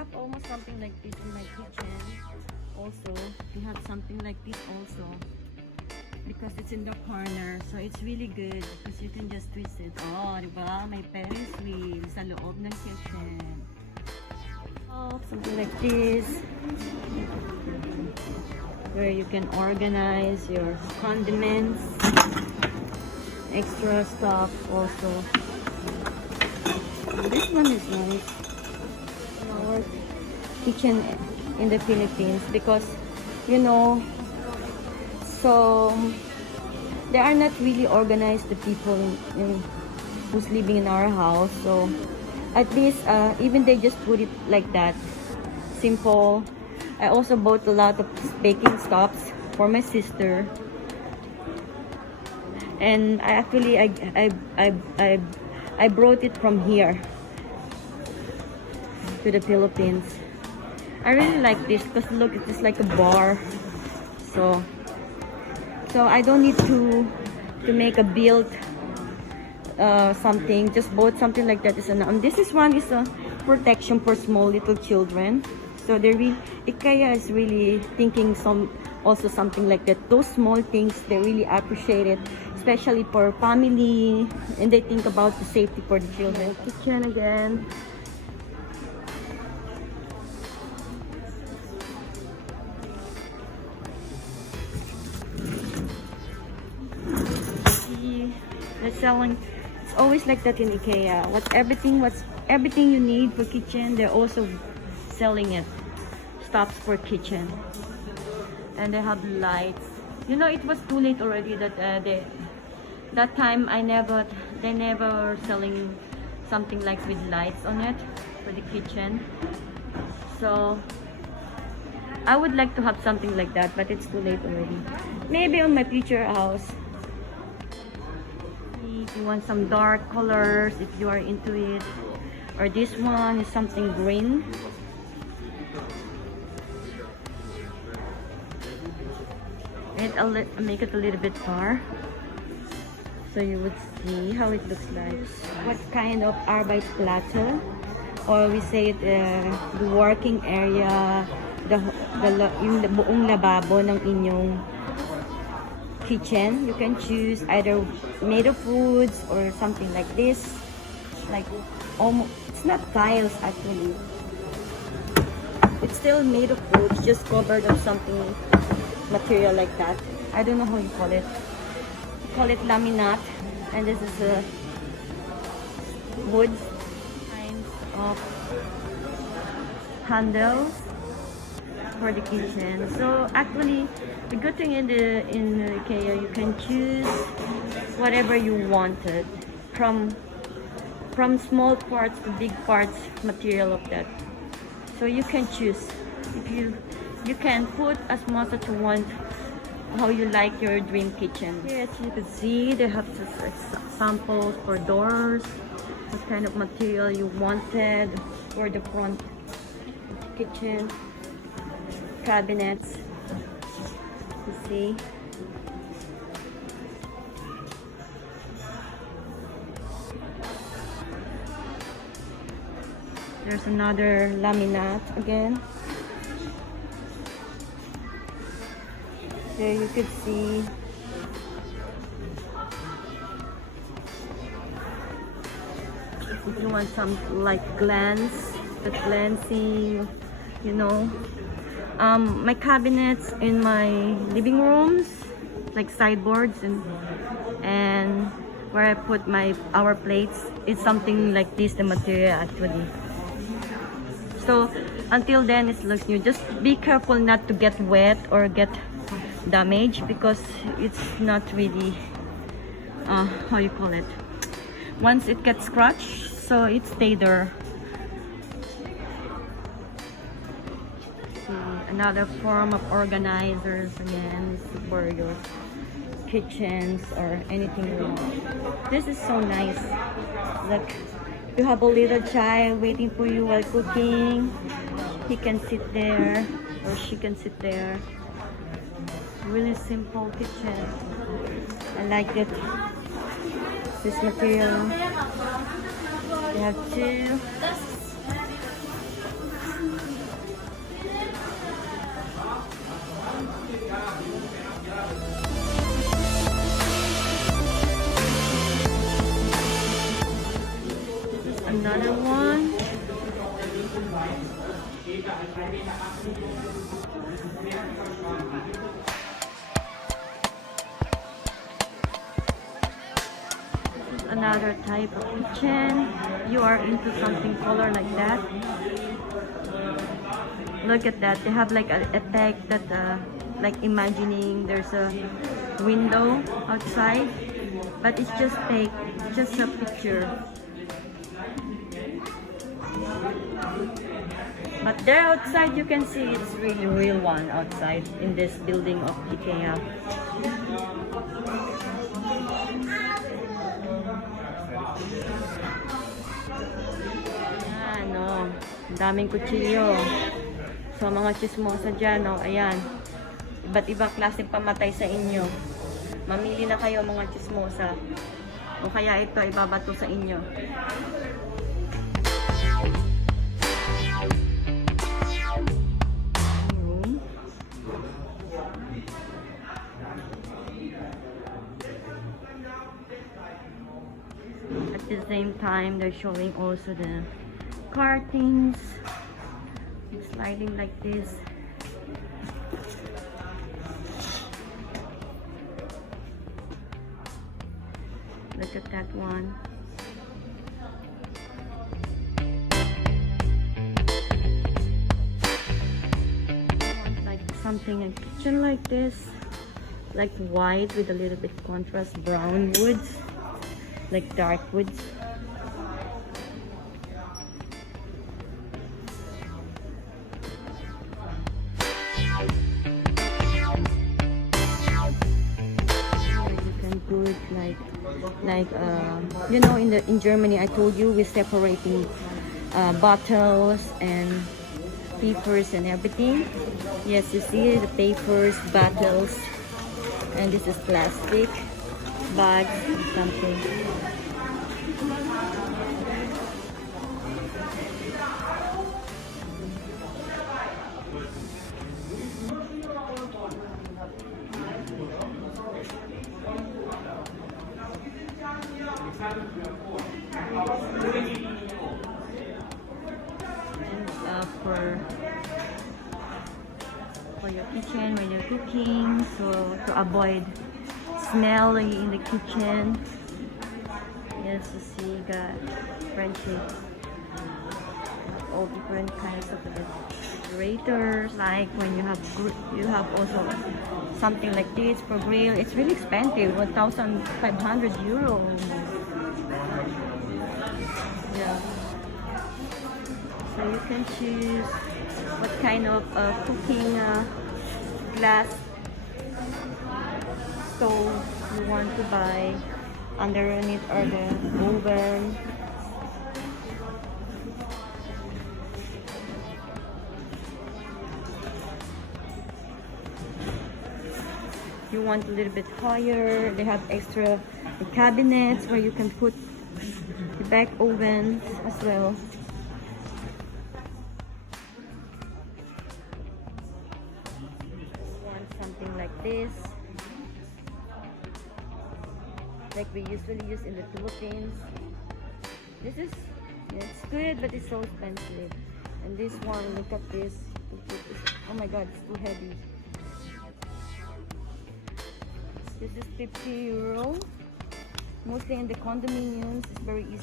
have almost something like this in my kitchen. Also, we have something like this also because it's in the corner. So it's really good because you can just twist it. Oh, diba? May Ferris wheel sa loob ng kitchen. Oh, something like this where you can organize your condiments, extra stuff also. This one is nice. Our kitchen in the Philippines because you know, so they are not really organized, the people who's living in our house. So at least even they just put it like that, simple. I also bought a lot of baking stuffs for my sister, and I brought it from here to the Philippines. I really like this because look, it is like a bar. So I don't need to make a build something. Just bought something like that. This one is a protection for small little children. So IKEA is really thinking also something like that. Those small things, they really appreciate it, especially for family, and they think about the safety for the children. Kitchen again. See, they're selling. It's always like that in IKEA. Everything you need for kitchen, they're also selling it. Stops for kitchen, and they have lights. You know, it was too late already that that time they never selling something like with lights on it for the kitchen. So I would like to have something like that, but it's too late already. Maybe on my future house. If you want some dark colors, if you are into it, or this one is something green. I'll make it a little bit far so you would see how it looks like. What kind of Arbeitsplatte, or we say it, the working area, yung buong lababo ng inyong kitchen. You can choose either made of woods or something like this, like almost, it's not tiles actually, it's still made of wood, just covered of something material like that. I don't know how you call it. You call it laminate, and this is a wood kinds of handles for the kitchen. So actually, the good thing in IKEA, you can choose whatever you wanted, from small parts to big parts material of that. So you can choose. If you can put as much as you want, how you like your dream kitchen. Here, as you can see, they have samples for doors, what kind of material you wanted for the front kitchen, cabinets. You see. There's another laminate again. There you could see if you want some like glancing, you know. My cabinets in my living rooms, like sideboards and where I put our plates, is something like this, the material actually. So until then it looks new. Just be careful not to get wet or get damaged, because it's not really how you call it, once it gets scratched, so it stay there. See, another form of organizers again, for your kitchens or anything you want. This is so nice. Look, you have a little child waiting for you while cooking, he can sit there or she can sit there. Really simple kitchen. I like it. This material. They have two. Another one. This is another type of kitchen. You are into something color like that. Look at that. They have like an effect that like imagining there's a window outside, but it's just fake, just a picture. But there outside you can see it's really real one outside in this building of IKEA. Ano, daming kutsilyo. So mga chismosa dyan, oh, ayan. Iba't ibang klaseng pamatay sa inyo. Mamili na kayo mga chismosa. O kaya ito ibabato sa inyo. At the same time, they're showing also the curtains. It's sliding like this. Look at that one. Like something in kitchen like this, like white with a little bit contrast brown woods, like dark woods. You can do it like you know, in Germany I told you we're separating bottles and papers and everything. Yes, you see the papers, bottles, and this is plastic bags and something. And for your kitchen when you're cooking, so to avoid smelly in the kitchen. Yes, you see, you got friendships, all different kinds of refrigerators. Like when you have also something like this for grill. It's really expensive, 1,500 euro. Yeah. So you can choose what kind of cooking glass stove you want to buy. Underneath are the oven. You want a little bit higher, they have extra cabinets where you can put the back ovens as well. Want something like this, like we usually use in the Philippines. This is, it's good, but it's so expensive. And this one, look at this. Oh my god, it's too heavy. This is 50 euro. Mostly in the condominiums, it's very easy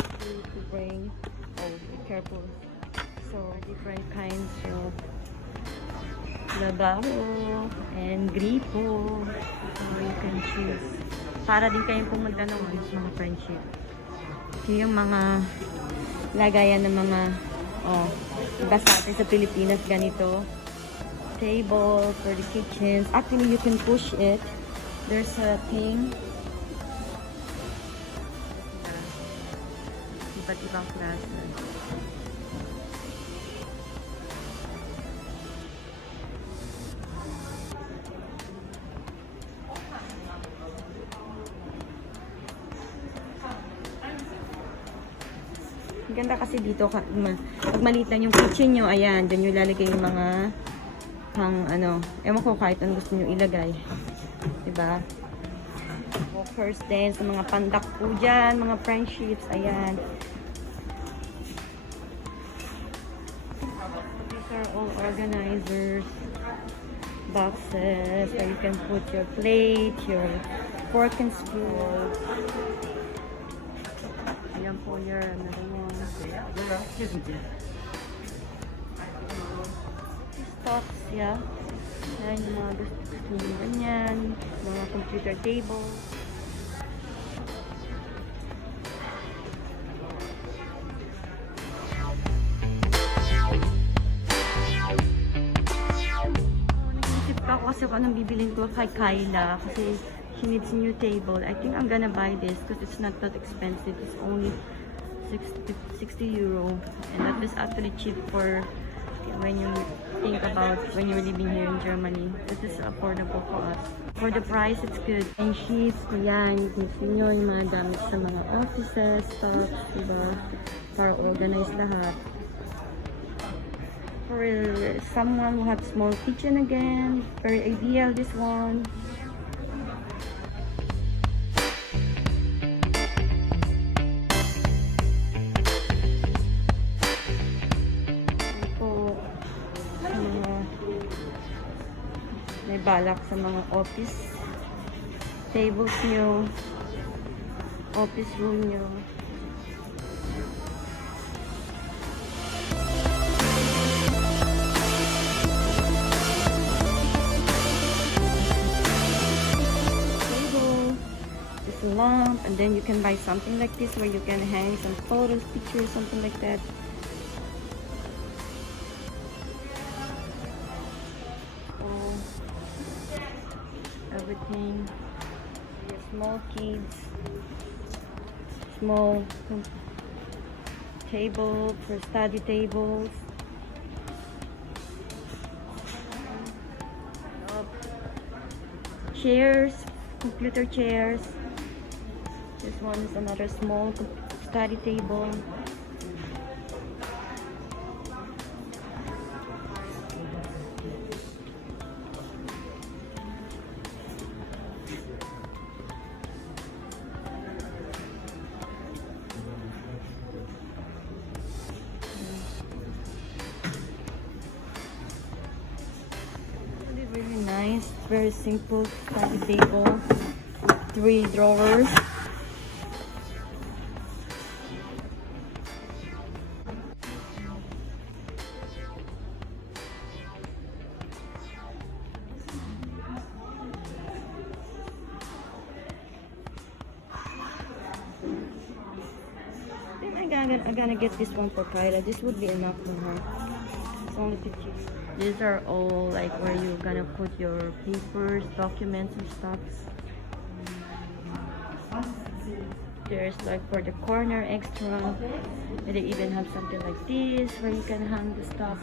to bring. Oh, be careful. So different kinds of lababo and gripo. So you can choose. Para din kayong pumunta naman sa mga friendship. Ito yung mga lagayan ng mga, iba sa atin sa Pilipinas ganito. Table for the kitchens. Actually, you can push it. There's a thing. Iba't ibang klase. Ganda kasi dito, pag maliit lang yung kitchen nyo, ayan, dun yung lalagay yung mga pang ano, ewan ko kahit ano gusto nyo ilagay. Diba? Walkers din, sa mga pandak po dyan, mga friendships, ayan. table organizers, boxes where you can put your plate, your fork and spoon. Ayan po your another one. Stocks, yeah. Ayan yung mga gusto nyo ganyan. Mga computer table. Nag-isip pa ako kasi kung anong bibilin ko kay Kyla. Kasi she needs a new table. I think I'm gonna buy this because it's not that expensive. It's only 60 euro. And that is actually cheap for when you think about when you're living here in Germany. This is affordable for us. For the price, it's good. And sheets, yan, gusto nyo yung mga damit sa mga offices, stuff, diba? Para organize lahat. For someone who has small kitchen again, very ideal this one. May balak sa mga office tables nyo, office room nyo. Table, this lamp, and then you can buy something like this where you can hang some photos, pictures, something like that. Everything. Small kids, small table for study tables. Chairs, computer chairs. This one is another small study table. Really nice, very simple study table, 3 drawers. I think I'm gonna get this one for Kyla. This would be enough for her. It's only 50. These are all like where you're gonna put your papers, documents and stuff. There's like for the corner extra. And they even have something like this where you can hang the stuff.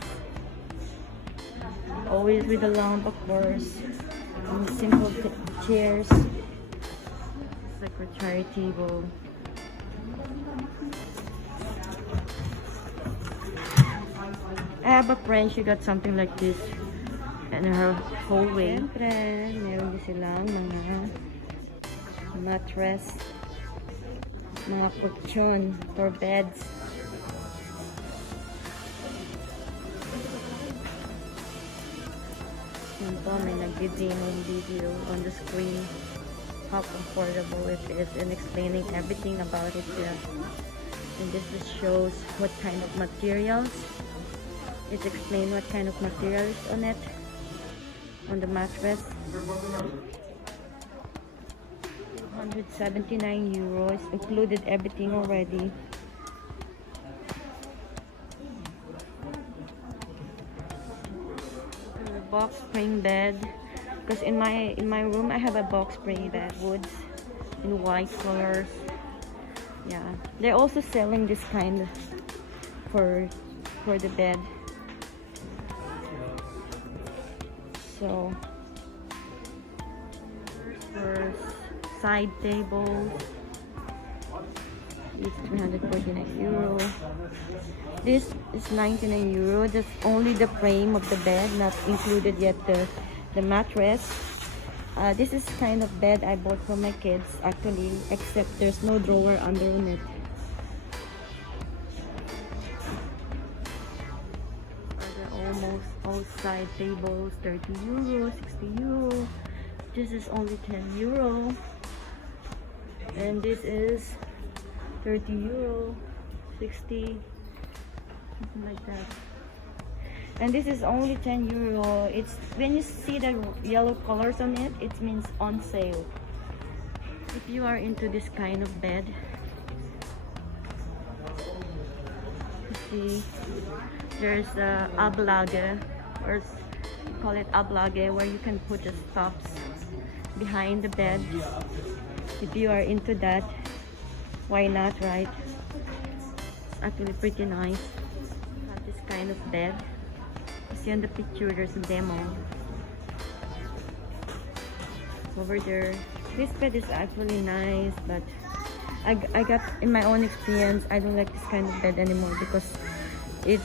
Always with a lamp, of course. And simple chairs. Secretary table. I have a friend, she got something like this in her hallway. Siyempre, meron din silang mga mattress, mga kutsyon for beds. Yan po, may video on the screen how comfortable it is and explaining everything about it here. And this just shows what kind of materials. It explains what kind of material is on it, on the mattress. 179 euros, included everything already. Box spring bed, because in my room I have a box spring bed, woods in white colors. Yeah, they're also selling this kind for the bed. So for side tables, it's 349 euro. This is 99 euro. That's only the frame of the bed, not included yet the mattress. This is kind of bed I bought for my kids actually, except there's no drawer under it. They're almost side tables, 30 euro, 60 euro. This is only 10 euro. And this is 30 euro, 60, something like that. And this is only 10 euro. It's when you see the yellow colors on it, it means on sale. If you are into this kind of bed, you see there's a ablage, or call it ablage, where you can put the stops behind the bed. If you are into that, why not, right? It's actually pretty nice. Have this kind of bed. You see on the picture, there's a demo over there. This bed is actually nice, but I got, in my own experience, I don't like this kind of bed anymore because it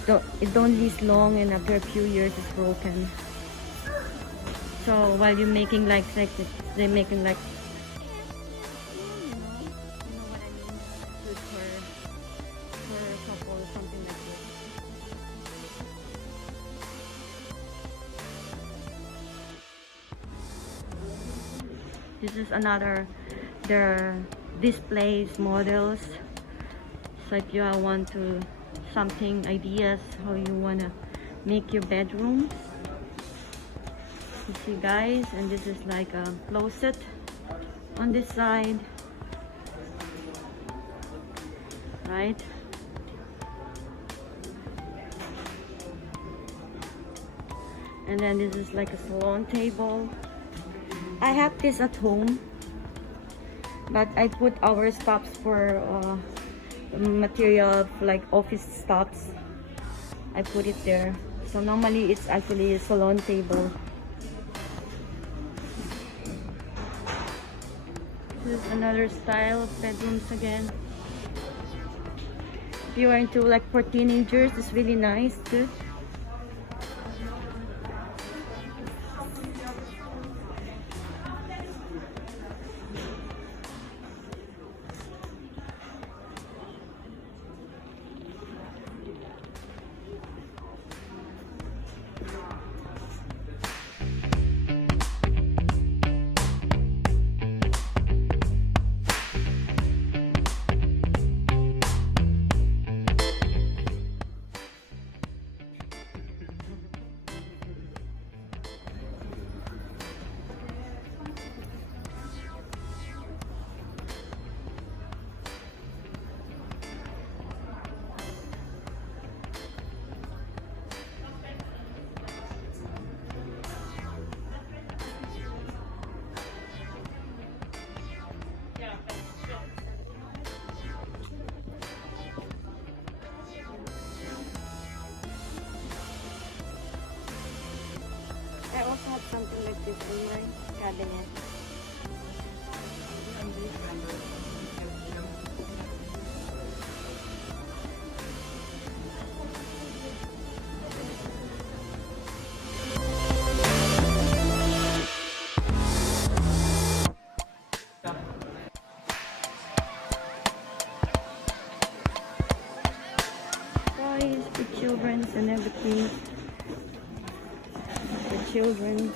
don't last long, and after a few years it's broken. So while you're making like they're making like, you know what I mean, good for a couple, something like this. This is another their displays models. So if you want to something ideas how you wanna make your bedrooms, you see guys, and this is like a closet on this side, right? And then this is like a salon table. I have this at home, but I put our stops for material like office stops. I put it there. So normally it's actually a salon table. This is another style of bedrooms again. If you are into like for teenagers, it's really nice too. I also have something like this in my cabinet. Toys for children and everything. Children's.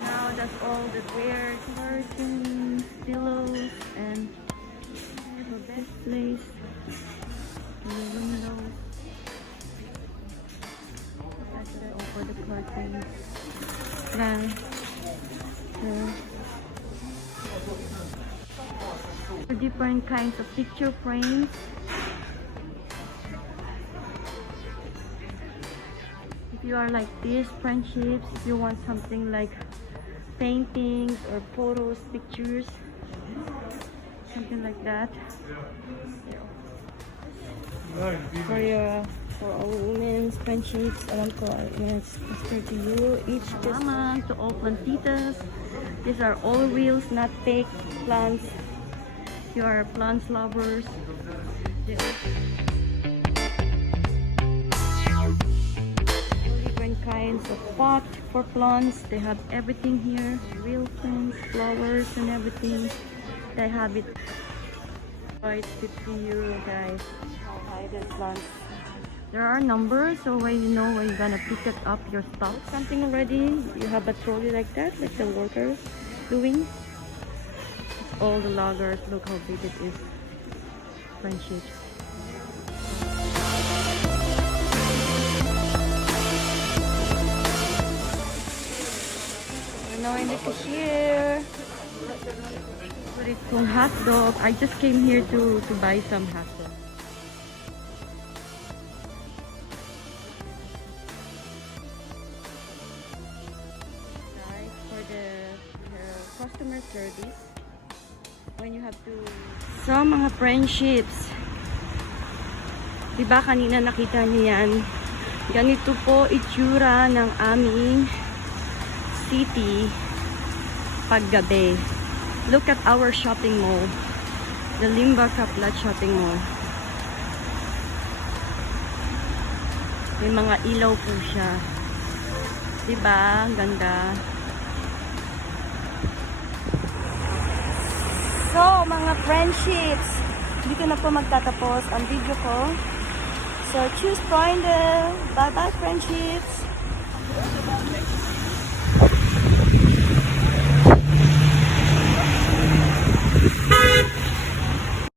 Now that's all the wear, curtains, pillows, and the bed place, the windows. For the curtains, different kinds of picture frames. If you are like this, friendships, if you want something like paintings or photos, pictures, something like that. For all women's friendships, alam ko, it's 30 euro each. Mama, to all plantitas. These are all reals, not fake plants. If you are plants lovers. kinds of pot for plants. They have everything here. Real plants, flowers and everything. They have it. Oh, it's 50 euro, guys. How high the plants. There are numbers, so when you know when you're gonna pick it up your stuff. Something already, you have a trolley like that, like the workers doing. All the loggers, look how big it is. Friendships. We're now in the cashier. Put it from hot dog. I just came here to buy some hot dog. Guys, for the customer service, when you have to... So, mga friendships. Diba kanina nakita niyo yan? Ganito po itsura ng aming city paggabi. Look at our shopping mall. The Limba Kaplat shopping mall. May mga ilaw po siya. Diba? Ang ganda. So, mga friendships, dito na po magtatapos ang video ko. So, choose Freunde. Bye-bye, friendships.